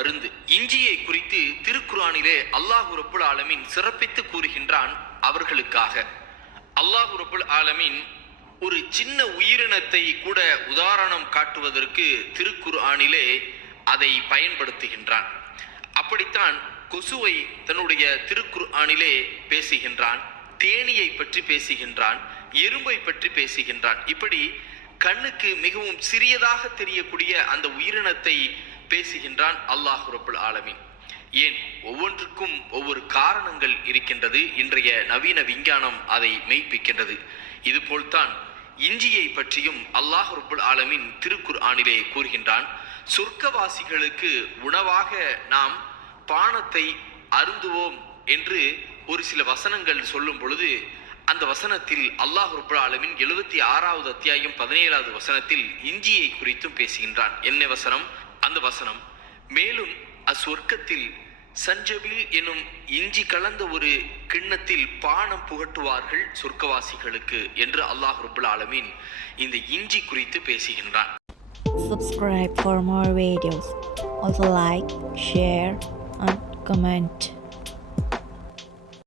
மருந்து. இஞ்சியை குறித்து திருக்குர்ஆனிலே அல்லாஹ் ரப்புல் ஆலமீன் சிறப்பித்து கூறுகின்றான். அவர்களுக்காக அல்லாஹ் ரப்புல் ஆலமீன் ஒரு சின்ன உயிரினத்தை கூட உதாரணம் காட்டுவதற்கு திருக்குர்ஆனிலே அதை பயன்படுத்துகின்றான். அப்படித்தான் கொசுவை தன்னுடைய திருக்குர்ஆனிலே பேசுகின்றான், தேனியை பற்றி பேசுகின்றான், எறும்பை பற்றி பேசுகின்றான். இப்படி கண்ணுக்கு மிகவும் சிறியதாக தெரியக்கூடிய அந்த உயிரினத்தை பேசுகின்றான் அல்லாஹ் ரப்புல் ஆலமீன். ஏன், ஒவ்வொன்றுக்கும் ஒவ்வொரு காரணங்கள் இருக்கின்றது. இன்றைய நவீன விஞ்ஞானம் அதை மெய்ப்பிக்கின்றது. இதுபோல்தான் இஞ்சியை பற்றியும் அல்லாஹ் ரப்புல் ஆலமீன் திருக்குர்ஆனிலே கூறுகின்றான். சொர்க்கவாசிகளுக்கு உணவாக நாம் பானத்தை அருந்துவோம் என்று ஒரு சில வசனங்கள் சொல்லும் பொழுது அந்த வசனத்தில் அல்லாஹ் ரப்புல் ஆலமீன் 76வது அத்தியாயம் 17வது வசனத்தில் இஞ்சியை குறித்தும் பேசுகின்றான். என்ன வசனம்? அந்த வசனம், மேலும் அச்சொர்க்கத்தில் சஞ்சபில் எனும் இஞ்சி கலந்த ஒரு கிண்ணத்தில் பானம் புகட்டுவார்கள் சொர்க்கவாசிகளுக்கு என்று அல்லாஹ் ரப்புல் ஆலமீன் இந்த இஞ்சி குறித்து பேசுகின்றான். Subscribe for more videos. Also like, share and comment.